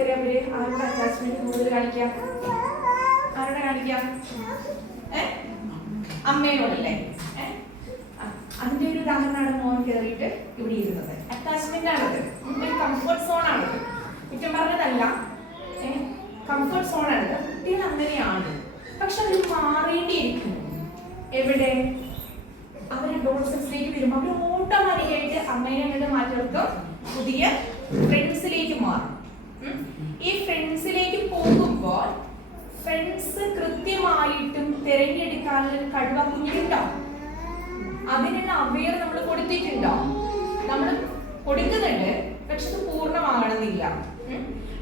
ഇതുവരെ അവര് ആരുടെ അറ്റാച്ച്മെന്റ് കൂടുതൽ കാണിക്കാം? ആരുടെ കാണിക്കാം? അമ്മയോടല്ലേ? അതിന്റെ ഒരു ഉദാഹരണമാണ് മോൻ കയറിയിട്ട് ഇവിടെ ഇരുന്നത്. അറ്റാച്ച്മെന്റ് ആണത്, കംഫർട്ട് സോൺ ആണത്. കുറ്റം പറഞ്ഞതല്ല, കംഫർട്ട് സോൺ ആണത്. കുട്ടികൾ അങ്ങനെയാണ്. പക്ഷെ അതിൽ മാറേണ്ടിയിരിക്കുന്നു. എവിടെ? അവർ അഡോളസൻസിലേക്ക് വരുമ്പോൾ അവർ ഓട്ടോമാറ്റിക്കായിട്ട് അമ്മേനെ അങ്ങോട്ട് മാറ്റിയെടുക്കും, പുതിയ ഫ്രണ്ട്സിലേക്ക് മാറും. ഈ ഫ്രണ്ട്സിലേക്ക് പോകുമ്പോൾ ഫ്രണ്ട്സ് കൃത്യമായിട്ടും തിരഞ്ഞെടുക്കാനുള്ള കഴിവ് കുഞ്ഞിനുണ്ടാവും. അതിനുള്ള അവയർ നമ്മൾ കൊടുത്തിട്ടുണ്ടോ? നമ്മൾ കൊടുക്കുന്നുണ്ട്, പക്ഷെ അത് പൂർണ്ണമാകണമെന്നില്ല.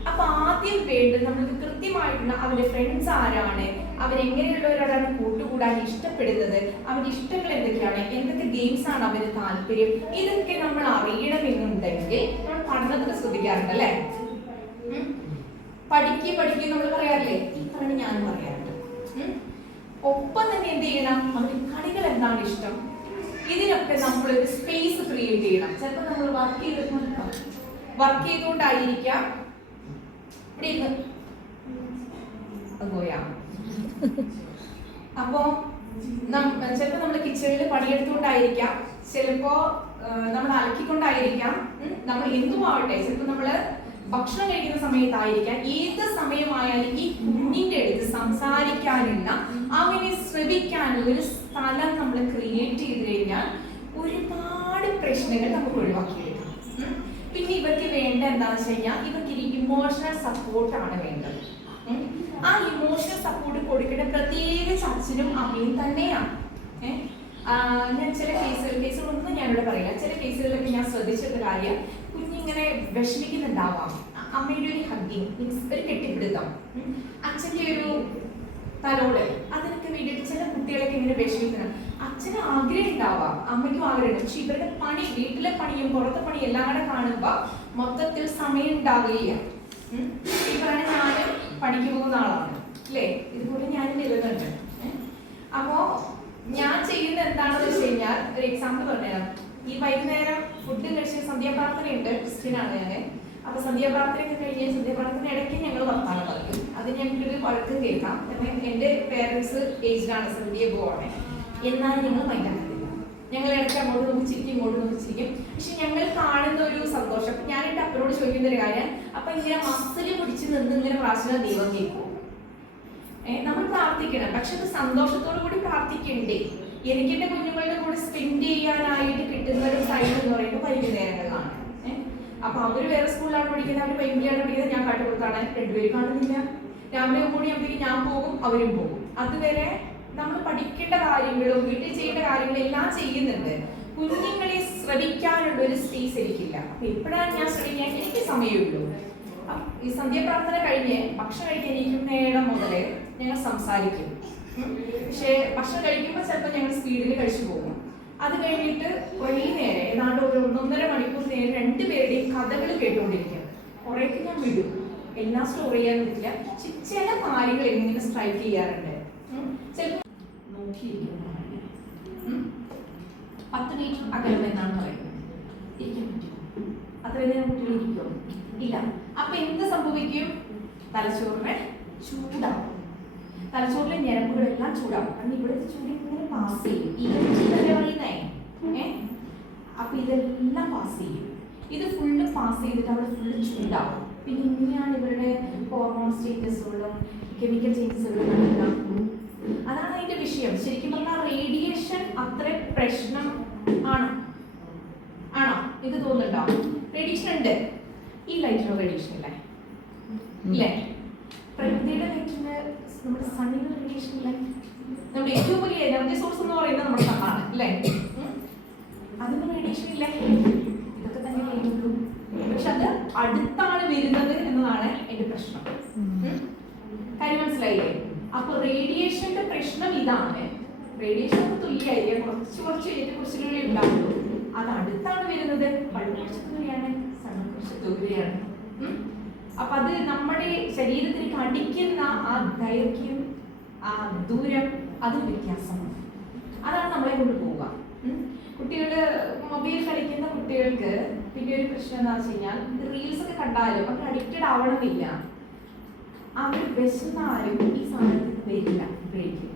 അപ്പൊ ആദ്യം വേണ്ടത് നമ്മൾക്ക് കൃത്യമായിട്ടുള്ള അവരുടെ ഫ്രണ്ട്സ് ആരാണ്, അവരെങ്ങനെയുള്ളവരോടാണ് കൂട്ടുകൂടാൻ ഇഷ്ടപ്പെടുന്നത്, അവരുടെ ഇഷ്ടങ്ങൾ എന്തൊക്കെയാണ്, എന്തൊക്കെ ഗെയിംസ് ആണ് അവന് താല്പര്യം, ഇതൊക്കെ നമ്മൾ അറിയണമെന്നുണ്ടെങ്കിൽ നമ്മൾ പഠനത്തിൽ ശ്രദ്ധിക്കാറുണ്ട് അല്ലേ? പഠിക്കും നമ്മൾ പറയാറില്ലേ? ഈ തവണ ഞാൻ പറയാറുണ്ട്. ഒപ്പം തന്നെ എന്ത് ചെയ്യണം? അവരുടെ കളികൾ എന്താണ് ഇഷ്ടം, ഇതിനൊക്കെ നമ്മൾ ഒരു സ്പേസ് ക്രിയേറ്റ് ചെയ്യണം. ചിലപ്പോൾ നമ്മൾ വർക്ക് ചെയ്തുകൊണ്ടായിരിക്കാം ഇവിടെ ഇരുന്ന് പോയാ. അപ്പോ ചിലപ്പോ നമ്മൾ കിച്ചണിൽ പണിയെടുത്തുകൊണ്ടായിരിക്കാം, ചിലപ്പോ നമ്മൾ അലക്കിക്കൊണ്ടായിരിക്കാം, നമ്മൾ എന്തുമാവട്ടെ, ചിലപ്പോ നമ്മള് ഭക്ഷണം കഴിക്കുന്ന സമയത്തായിരിക്കാം. ഏത് സമയമായാലും ഈ കുഞ്ഞിന്റെ അടുത്ത് സംസാരിക്കാനുള്ള, അവനെ ശ്രവിക്കാനുള്ള ഒരു സ്ഥലം നമ്മൾ ക്രിയേറ്റ് ചെയ്ത് കഴിഞ്ഞാൽ ഒരുപാട് പ്രശ്നങ്ങൾ നമുക്ക് ഒഴിവാക്കിയെടുക്കാം. പിന്നെ ഇവർക്ക് വേണ്ട എന്താണെന്ന് വെച്ച് കഴിഞ്ഞാൽ ഇവർക്ക് ഇമോഷണൽ സപ്പോർട്ടാണ് വേണ്ടത്. ആ ഇമോഷണൽ സപ്പോർട്ട് കൊടുക്കേണ്ട പ്രത്യേകിച്ച് അച്ഛനും അമ്മയും തന്നെയാണ്. ഞാൻ ചില കേസുകളൊന്നും ഞാനിവിടെ പറയില്ല. ചില കേസുകളിലൊക്കെ ഞാൻ ശ്രദ്ധിച്ചൊരു കാര്യം, കുഞ്ഞിങ്ങനെ വിഷമിക്കുന്നുണ്ടാവാം, അമ്മയുടെ ഒരു ഹഗ്ഗിങ് മീൻസ് ഒരു കെട്ടിപ്പിടുത്തം, അച്ഛൻ്റെ ഒരു തലോട്, അതിനൊക്കെ വേണ്ടിയിട്ട് ചില കുട്ടികളൊക്കെ ഇങ്ങനെ വിഷമിക്കണം. അച്ഛന് ആഗ്രഹം ഉണ്ടാവാം, അമ്മയ്ക്കും ആഗ്രഹമുണ്ട്. പക്ഷെ ഇവരുടെ പണി, വീട്ടിലെ പണിയും പുറത്തെ പണിയും എല്ലാം കൂടെ കാണുമ്പോൾ മൊത്തത്തിൽ സമയം ഉണ്ടാവില്ല. ഈ പറഞ്ഞ ഞാനും പണിക്ക് പോകുന്ന ആളാണ് അല്ലേ? ഇതുപോലെ ഞാനും വരുന്നുണ്ട്. അപ്പോ ഞാൻ ചെയ്യുന്നത് എന്താണെന്ന് വെച്ച് കഴിഞ്ഞാൽ ഒരു എക്സാമ്പിൾ പറഞ്ഞുതരാം. ഈ വൈകുന്നേരം ഫുഡ് കഴിച്ച് സന്ധ്യാപ്രാർത്ഥനയുണ്ട്, ക്രിസ്ത്യനാണ് ഞാൻ. അപ്പൊ സന്ധ്യാപ്രാർത്ഥനയൊക്കെ കഴിഞ്ഞ് സന്ധ്യാപ്രാർത്ഥന ഇടയ്ക്ക് ഞങ്ങൾ വർത്താനം പറയും. അത് ഞങ്ങൾക്കൊരു വഴക്കും കേൾക്കാം. എന്റെ പേരൻസ് ഏജ്ഡാണ്, 70 above ആണ്. എന്നാലും ഞങ്ങൾ മൈൻഡാക്കത്തില്ല. ഞങ്ങൾ ഇടയ്ക്ക് അങ്ങോട്ട് നോക്കിച്ചിരിക്കും, ഇങ്ങോട്ട് നോക്കിച്ചിരിക്കും. പക്ഷെ ഞങ്ങൾ കാണുന്ന ഒരു സന്തോഷം. അപ്പൊ ഞാൻ എന്റെ അപ്പനോട് ചോദിക്കുന്ന ഒരു കാര്യം, അപ്പൊ ഇങ്ങനെ മസില് പിടിച്ച് നിന്ന് ഇങ്ങനെ പ്രാർത്ഥന ദൈവം കേൾക്കും. നമ്മൾ പ്രാർത്ഥിക്കണം, പക്ഷെ അത് സന്തോഷത്തോടു കൂടി പ്രാർത്ഥിക്കണ്ടേ. എനിക്ക് എന്റെ കുഞ്ഞുങ്ങളുടെ കൂടെ സ്പെൻഡ് ചെയ്യാനായിട്ട് കിട്ടുന്ന ഒരു ടൈം എന്ന് പറയുന്നത് വൈകുന്നേരങ്ങളിലാണ്. അപ്പൊ അവര് വേറെ സ്കൂളിലാണ് പഠിക്കുന്നത്, അവര് വൈകിയാണ് പഠിക്കുന്നത്, ഞാൻ കാട്ടുകൊടുത്താണ്. രണ്ടുപേരും കാണുന്നില്ല. രാവിലെ 9 മണിയാകുമ്പോഴേക്കും ഞാൻ പോകും, അവരും പോകും. അതുവരെ നമ്മൾ പഠിക്കേണ്ട കാര്യങ്ങളും വീട്ടിൽ ചെയ്യേണ്ട കാര്യങ്ങളും എല്ലാം ചെയ്യുന്നുണ്ട്. കുഞ്ഞുങ്ങളെ ശ്രമിക്കാനുള്ള ഒരു സ്പേസ് എനിക്കില്ല. അപ്പൊ എപ്പോഴാണ് ഞാൻ ശ്രമിക്കാൻ? എനിക്ക് സമയമുള്ളൂ. ഈ സന്ധ്യാപ്രാർത്ഥന കഴിഞ്ഞ് ഭക്ഷണം കഴിക്കാൻ ഇരിക്കുന്ന നേരം മുതലേ ഞങ്ങൾ സംസാരിക്കും. പക്ഷെ ഭക്ഷണം കഴിക്കുമ്പോൾ ചിലപ്പോൾ ഞങ്ങൾ സ്പീഡിൽ കഴിച്ചു പോകും. അത് കഴിഞ്ഞിട്ട് കുറേ നേരം, ഏതാണ്ട് ഒരു 1.5 മണിക്കൂർ നേരം രണ്ടുപേരുടെയും കഥകൾ കേട്ടുകൊണ്ടിരിക്കും. കുറേയൊക്കെ ഞാൻ വിടും, എല്ലാം സ്റ്റോർ ചെയ്യാൻ പറ്റില്ല. ചില കാര്യങ്ങൾ എങ്ങനെ സ്ട്രൈക്ക് ചെയ്യാറുണ്ട്. ചിലപ്പോൾ നോക്കിയിരിക്കും, 10 മിനിറ്റ് അകലം എന്നാണ് പറയുന്നത്. ഇരിക്കാൻ പറ്റുമോ? അത്രയും കുട്ടികൾ ഇരിക്കുമോ? ഇല്ല. അപ്പൊ എന്ത് സംഭവിക്കും? തലച്ചോറിനെ ചൂടാവും. തലച്ചോറിലെ ഞരമ്പുകളെല്ലാം ചൂടാവും. കാരണം ഇവിടുത്തെ ചൂട് ഇങ്ങനെ പാസ് ചെയ്യും. ഇതല്ലേ പറയുന്നേ? അപ്പൊ ഇതെല്ലാം പാസ് ചെയ്യും. ഇത് ഫുള്ള് പാസ് ചെയ്തിട്ട് അവിടെ ഫുള്ള് ചൂടാവും. പിന്നെ ഇങ്ങനെയാണ് ഇവരുടെ ഹോർമോൺ സ്റ്റേറ്റസുകളും കെമിക്കൽ ചേഞ്ചസുകളും നടക്കുക. അതാണ് അതിന്റെ വിഷയം. ശരിക്കും പറഞ്ഞാൽ റേഡിയേഷൻ അത്ര പ്രശ്നം ആണോ? ഇത് തോന്നുന്നുണ്ടോ? റേഡിയേഷൻ ഉണ്ട്. ഈ ലൈറ്റിനോ റേഡിയേഷൻ അല്ലേ? ഇല്ലേ? പ്രകൃതിയുടെ ലൈറ്റിന്, നമ്മുടെ സണ്ണിന്റെ റേഡിയേഷൻ ഇല്ലേ? നമ്മുടെ ഏറ്റവും വലിയ എനർജി സോഴ്സ് എന്ന് പറയുന്നത് നമ്മുടെ സണ്ണാണ് അല്ലേ? അതിന് റേഡിയേഷൻ ഇല്ലേ? ഇതൊക്കെ തന്നെ ചെയ്യുള്ളൂ. പക്ഷെ അത് അടുത്താണ് വരുന്നത് എന്നതാണ് എന്റെ പ്രശ്നം. കാര്യം മനസ്സിലായില്ലേ? അപ്പൊ റേഡിയേഷന്റെ പ്രശ്നം ഇതാണ്. റേഡിയേഷൻ തുല്യായിരിക്കും, കുറച്ച് ഏറ്റക്കുറിച്ചുകളേ ഉണ്ടാവുള്ളൂ. അത് അടുത്താണ് വരുന്നത്. പള്ളി കുറച്ച് ദൂരെയാണ്, സണ്ണ് കുറച്ച് ദൂരെയാണ്. അപ്പൊ അത് നമ്മുടെ ശരീരത്തിന് കടിക്കുന്ന ആ ദൈർഘ്യം, ആ ദൂരം, അത് വ്യത്യാസമാണ്. അതാണ് നമ്മളെ കൊണ്ട് പോവുക. കുട്ടികള് മൊബൈൽ കളിക്കുന്ന കുട്ടികൾക്ക് പിന്നെ ഒരു പ്രശ്നം എന്താ വെച്ച് കഴിഞ്ഞാൽ റീൽസ് ഒക്കെ കണ്ടാലും അവർ അഡിക്റ്റഡ് ആവണമെന്നില്ല. അവർ വിശന്നാലും ഈ സാധനത്തിന് വരില്ല ബ്രേക്ക്.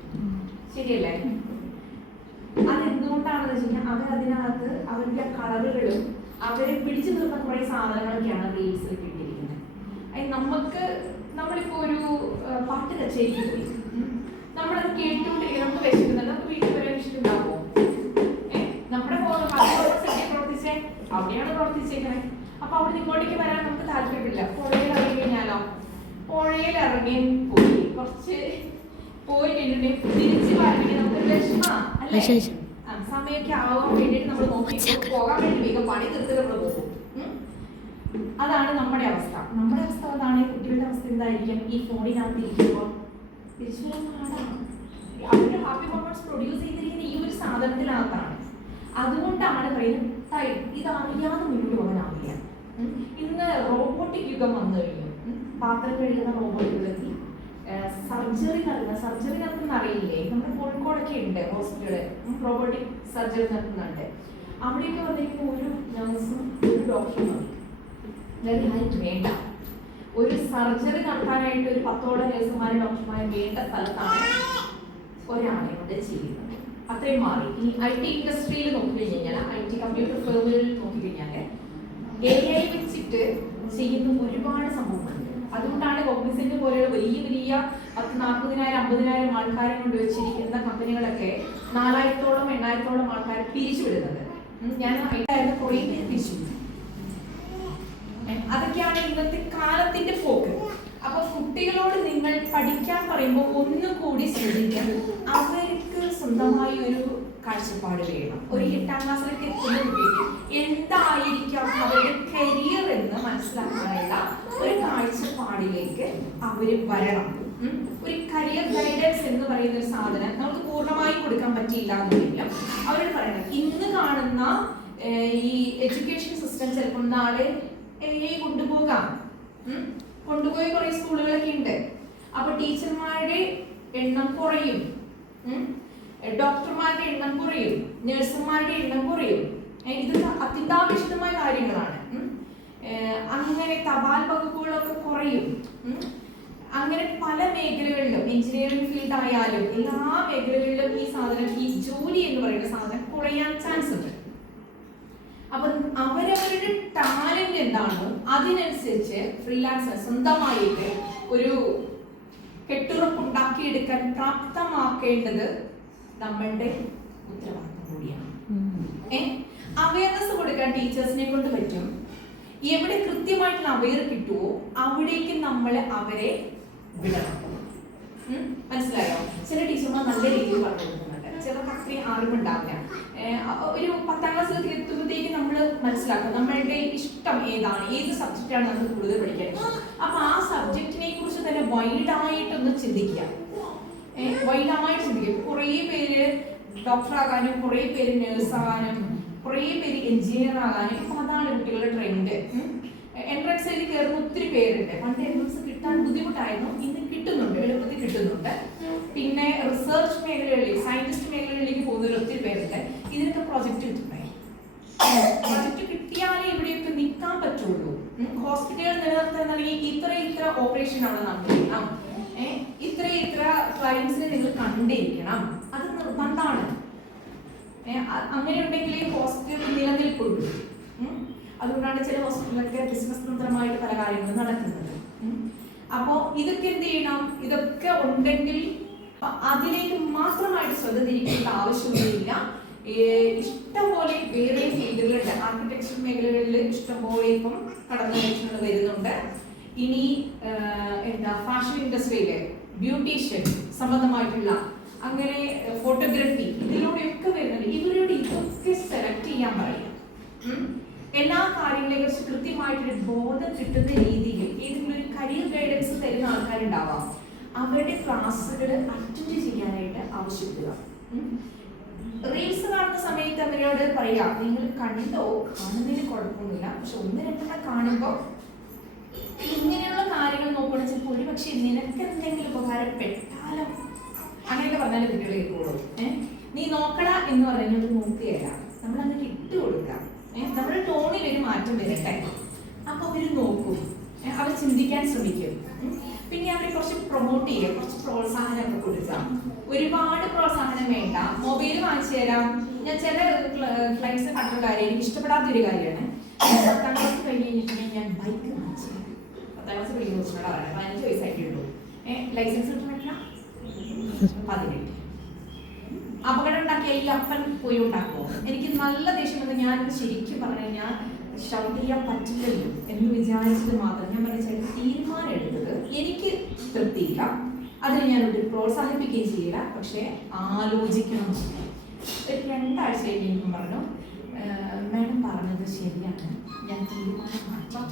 ശരിയല്ലേ? അതെന്തുകൊണ്ടാണെന്ന് വെച്ച് കഴിഞ്ഞാൽ അവരതിനകത്ത് അവരുടെ കളറുകളും അവരെ പിടിച്ചു നിർത്തുന്ന കുറെ സാധനങ്ങളൊക്കെയാണ് റീൽസിൽ കിട്ടിയിരിക്കുന്നത്. നമ്മളിപ്പോ ഒരു പാട്ട് കച്ചേരിക്ക് പോയി, നമ്മളത് കേട്ടുകൊണ്ടിരിക്കുക, നമുക്ക് വിശക്കുന്നുണ്ട്, നമുക്ക് വീട്ടിൽ വരാൻ ഇഷ്ടമുണ്ടാവുമോ? നമ്മുടെ പ്രവർത്തിച്ചേ അവിടെയാണ് പ്രവർത്തിച്ചേക്കണേ. അപ്പൊ അവിടെ ഇങ്ങോട്ടേക്ക് വരാൻ നമുക്ക് താല്പര്യമില്ല. പുഴയിൽ ഇറങ്ങി കഴിഞ്ഞാലോ, പുഴയിൽ ഇറങ്ങി പോയി കുറച്ച് പോയി കഴിഞ്ഞിട്ടുണ്ടെങ്കിൽ തിരിച്ച് വരണമെങ്കിൽ നമുക്ക് വിഷമ അല്ലേ? സമയമൊക്കെ ആവാൻ വേണ്ടിയിട്ട് നമ്മൾ നോക്കി പോകാൻ വേണ്ടി വേഗം പണി തീർത്ത് നമ്മൾ പോകും. അതാണ് നമ്മുടെ അവസ്ഥ. നമ്മുടെ അവസ്ഥ അതാണ്. കുട്ടികളുടെ അവസ്ഥ എന്തായിരിക്കും? ഈ ഫോണിനകത്ത് ഇരിക്കുമ്പോൾ തിരിച്ചു വരാൻ പാടാണ്. അവരുടെ ഹാപ്പി മൊമെന്റ്സ് പ്രൊഡ്യൂസ് ചെയ്തിരിക്കുന്ന ഈ ഒരു സാധനത്തിനകത്താണ്. അതുകൊണ്ടാണ് പറയുന്നത് ടൈം ഇത് അറിയാതെ മുന്നോട്ട് പോകാനാവില്ല. ഇന്ന് റോബോട്ടിക് യുഗം വന്നു കഴിഞ്ഞു. പാത്രം കഴുകുന്ന റോബോട്ടുകളെത്തി, സർജറി നടത്തുന്ന അറിയില്ലേ? നമ്മുടെ കോഴിക്കോടൊക്കെ ഉണ്ട് ഹോസ്പിറ്റല്, റോബോട്ടിക് സർജറി നടത്തുന്നുണ്ട്. അവിടെയൊക്കെ വന്നിരിക്കുന്ന ഒരു നഴ്സും ഒരു ഡോക്ടറും മതി, വേറെ ആയിട്ട് വേണ്ട. ഒരു സർജറി നടത്താനായിട്ട് ഒരു 10ഓളം നഴ്സുമാരും ഡോക്ടർമാരും വേണ്ട സ്ഥലത്താണ് ഒരാളെ കൊണ്ട് ചെയ്യുന്നത്. അത്രയും മാറി. ഈ IT ഇൻഡസ്ട്രിയിൽ നോക്കിക്കഴിഞ്ഞാൽ, IT കമ്പ്യൂട്ടർ ഫേമുകളിൽ നോക്കിക്കഴിഞ്ഞാൽ AI വെച്ചിട്ട് ചെയ്യുന്ന ഒരുപാട് സംഭവങ്ങളുണ്ട്. അതുകൊണ്ടാണ് കോഗ്നിസന്റ് പോലെയുള്ള വലിയ 40,000 50,000 ആൾക്കാരെ കൊണ്ട് വെച്ചിരിക്കുന്ന കമ്പനികളൊക്കെ 4000ഓളം 8000ഓളം ആൾക്കാരെ പിരിച്ചുവിടുന്നത്. ഞാൻ IT കുറേ പേര് പിരിച്ചുവിടും. അതൊക്കെയാണ് ഇന്നത്തെ കാലത്തിന്റെ പോക്ക്. അപ്പൊ കുട്ടികളോട് നിങ്ങൾ പഠിക്കാൻ പറയുമ്പോൾ ഒന്നുകൂടി ശ്രദ്ധിക്കാൻ, അവർക്ക് സ്വന്തമായി ഒരു കാഴ്ചപ്പാട് വേണം. ഒരു 8ാം ക്ലാസ്സിലേക്ക് എത്തുന്ന കുട്ടിക്ക് എന്തായിരിക്കാം അവരുടെ കരിയർ എന്ന് മനസ്സിലാക്കാനുള്ള ഒരു കാഴ്ചപ്പാടിലേക്ക് അവര് വരണം. ഒരു കരിയർ ഗൈഡൻസ് എന്ന് പറയുന്ന ഒരു സാധനം നമുക്ക് പൂർണ്ണമായി കൊടുക്കാൻ പറ്റിയില്ല എന്നുണ്ടെങ്കിലും അവരോട് പറയണം. ഇന്ന് കാണുന്ന ഈ എഡ്യൂക്കേഷൻ സിസ്റ്റം ചിലപ്പോൾ നാളെ AI കൊണ്ടുപോകാം. കൊണ്ടുപോയി കുറെ സ്കൂളുകളൊക്കെ ഉണ്ട്. അപ്പൊ ടീച്ചർമാരുടെ എണ്ണം കുറയും, ഡോക്ടർമാരുടെ എണ്ണം കുറയും, നഴ്സുമാരുടെ എണ്ണം കുറയും. ഇതൊക്കെ അത്യന്താപേക്ഷിതമായ കാര്യങ്ങളാണ്. അങ്ങനെ തപാൽ വകുപ്പുകളൊക്കെ കുറയും. അങ്ങനെ പല മേഖലകളിലും, എഞ്ചിനീയറിംഗ് ഫീൽഡ് ആയാലും എല്ലാ മേഖലകളിലും ഈ സാധനം, ഈ ജോലി എന്ന് പറയുന്ന സാധനം കുറയാൻ ചാൻസ് ഉണ്ട്. അപ്പൊ അവരവരുടെ ടാലന്റ് എന്താണോ അതിനനുസരിച്ച് ഫ്രീലാൻസർ സ്വന്തമായിട്ട് ഒരു കെട്ടുറപ്പുണ്ടാക്കിയെടുക്കാൻ പ്രാപ്തമാക്കേണ്ടത് നമ്മളുടെ ഉത്തരവാദിത്വം കൂടിയാണ്. അവയർനെസ് കൊടുക്കാൻ ടീച്ചേഴ്സിനെ കൊണ്ട് പറ്റും. എവിടെ കൃത്യമായിട്ടുള്ള അവയർ കിട്ടുമോ അവിടേക്ക് നമ്മൾ അവരെ വിടണം. മനസ്സിലായോ? ചില ടീച്ചർമാർ നല്ല രീതിയിൽ പറഞ്ഞു കൊടുക്കുന്നുണ്ട്, ചിലർക്ക് അത്രയും അറിവുണ്ടാവില്ല. ഒരു 10ാം ക്ലാസ്സിലേക്ക് എത്തുമ്പോഴത്തേക്ക് നമ്മൾ മനസ്സിലാക്കും നമ്മളുടെ ഇഷ്ടം ഏതാണ്, ഏത് സബ്ജക്റ്റാണ് നമുക്ക് കൂടുതൽ പഠിക്കാൻ. അപ്പൊ ആ സബ്ജക്റ്റിനെ കുറിച്ച് തന്നെ വൈഡായിട്ടൊന്ന് ചിന്തിക്കുക. കുറേ പേര് ഡോക്ടറാകാനും, കുറേ പേര് നേഴ്സാകാനും, കുറേ പേര് എഞ്ചിനീയർ ആകാനും ഇപ്പൊ അതാണ് കുട്ടികളുടെ ട്രെൻഡ്. എൻട്രൻസ് എഴുതി കയറുന്ന ഒത്തിരി പേരുണ്ട്. പണ്ട് എൻട്രൻസ് കിട്ടാൻ ബുദ്ധിമുട്ടായിരുന്നു, ഇന്ന് കിട്ടുന്നുണ്ട്, എളുപ്പത്തിൽ കിട്ടുന്നുണ്ട്. പിന്നെ റിസർച്ച് മേഖലകളിലേക്ക്, സയന്റിസ്റ്റ് മേഖലകളിലേക്ക് പോകുന്നവർ ഒത്തിരി പേരുണ്ട്. ഇതിനൊക്കെ പ്രൊജക്ട് കിട്ടണേ. പ്രൊജക്ട് കിട്ടിയാലേ ഇവിടെയൊക്കെ നിൽക്കാൻ പറ്റുള്ളൂ. ഹോസ്പിറ്റലുകൾ നിലനിർത്തുന്നുണ്ടെങ്കിൽ ഇത്ര ഓപ്പറേഷൻ ആണ് നടത്തിയിരിക്കണം, ഇത്ര ക്ലയൻസിനെ നിങ്ങൾ കണ്ടിരിക്കണം, അത് നിർബന്ധമാണ്. അങ്ങനെ ഉണ്ടെങ്കിലേ ഹോസ്പിറ്റൽ നിലനിൽപ്പുള്ളൂ. അതുകൊണ്ടാണ് ചില ഹോസ്പിറ്റലൊക്കെ ബിസിനസ് തന്ത്രമായിട്ട് പല കാര്യങ്ങളും നടക്കുന്നത്. അപ്പോൾ ഇതൊക്കെ എന്ത് ചെയ്യണം? ഇതൊക്കെ ഉണ്ടെങ്കിൽ അതിലേക്ക് മാത്രമായിട്ട് ശ്രദ്ധ തിരിക്കേണ്ട ആവശ്യമൊന്നുമില്ല. ഇഷ്ടംപോലെ വേറെ ഫീൽഡുകളുണ്ട്. ആർക്കിടെക്ചർ മേഖലകളിൽ ഇഷ്ടംപോലെ ഇപ്പം കടന്നുകയറ്റങ്ങൾ വരുന്നുണ്ട്. ഇനി ഫാഷൻ ഇൻഡസ്ട്രിയില് ബ്യൂട്ടീഷ്യൻ സംബന്ധമായിട്ടുള്ള, അങ്ങനെ ഫോട്ടോഗ്രാഫി, ഇതിലൂടെയൊക്കെ വരുന്നുണ്ട്. ഇവരോട് ഇതൊക്കെ സെലക്ട് ചെയ്യാൻ പറയും. എല്ലാ കാര്യങ്ങളെ കുറിച്ച് കൃത്യമായിട്ടൊരു ബോധം കിട്ടുന്ന രീതിയിൽ ഏതെങ്കിലും ഒരു കരിയർ ഗൈഡൻസ് തരുന്ന ആൾക്കാരുണ്ടാവാം. അവരുടെ ക്ലാസ്സുകൾ അറ്റൻഡ് ചെയ്യാനായിട്ട് ആവശ്യപ്പെടുക. റീൽസ് കാണുന്ന സമയത്ത് അവരോട് പറയാം, നിങ്ങൾ കണ്ടോ, കാണുന്നതിന് കുഴപ്പമൊന്നുമില്ല, പക്ഷെ 1-2 കാണുമ്പോൾ ഇങ്ങനെയുള്ള കാര്യങ്ങൾ നോക്കുകയാണെന്ന് വെച്ചാൽ ഒരു പക്ഷെ നിനക്ക് എന്തെങ്കിലും ഉപകാരപ്പെട്ടാലോ അങ്ങനെയൊക്കെ പറഞ്ഞാൽ കുട്ടികൾ കേൾക്കുള്ളൂ. നീ നോക്കട എന്ന് പറയുന്നത് നോക്കുകയല്ല, നമ്മൾ അങ്ങനെ ഇട്ട് കൊടുക്കാം. നമ്മുടെ ടോണിൽ ഒരു മാറ്റം വരട്ടെ. അപ്പൊ അവര് നോക്കും, അവർ ചിന്തിക്കാൻ ശ്രമിക്കും. പിന്നെ അവരെ കുറച്ച് പ്രൊമോട്ട് ചെയ്യുക, കുറച്ച് പ്രോത്സാഹനമൊക്കെ കൊടുക്കാം. ഒരുപാട് പ്രോത്സാഹനം വേണ്ട. മൊബൈൽ വാങ്ങിച്ചു തരാം. ഞാൻ ചില ക്ലൈൻറ്റ്സ് കണ്ട കാര്യം എനിക്ക് ഇഷ്ടപ്പെടാത്തൊരു കാര്യമാണ്. 10ാം ക്ലാസ് കഴിഞ്ഞ് കഴിഞ്ഞിട്ടുണ്ടെങ്കിൽ ഞാൻ ബൈക്ക് വാങ്ങിച്ചു തരാം. 10ാം ക്ലാസ് പഠിക്കുന്ന കൊച്ചിനോട് പറയാം, 15 വയസ്സായിട്ടുള്ളൂ. ലൈസൻസ് കിട്ടണില്ല 18. അപകടം ഉണ്ടാക്കിയ ഈ അപ്പൻ പോയി ഉണ്ടാക്കുമോ? എനിക്ക് നല്ല ദേഷ്യം വന്ന് ഞാൻ ശരിക്കും പറഞ്ഞു കഴിഞ്ഞാൽ ഷൗട്ട് ചെയ്യാൻ പറ്റില്ലല്ലോ എന്ന് വിചാരിച്ചത് മാത്രം ഞാൻ പറഞ്ഞ ചില തീരുമാനം എടുത്തത് എനിക്ക് തൃപ്തിയില്ല. അതിന് ഞാനൊരു പ്രോത്സാഹിപ്പിക്കുകയും ചെയ്യില്ല. പക്ഷേ ആലോചിക്കണം. ഒരു 2 ആഴ്ച കഴിഞ്ഞ് പറഞ്ഞു, മാഡം പറഞ്ഞത് ശരിയാണ്, ഞാൻ തീരുമാനം മാറ്റാം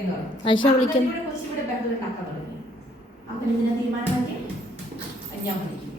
എന്ന് പറഞ്ഞു. കൊച്ചിവിടെ ബഹളം ഉണ്ടാക്കാൻ തുടങ്ങി. അപ്പം ഇതിനെ തീരുമാനമാക്കി ഞാൻ വിളിക്കും.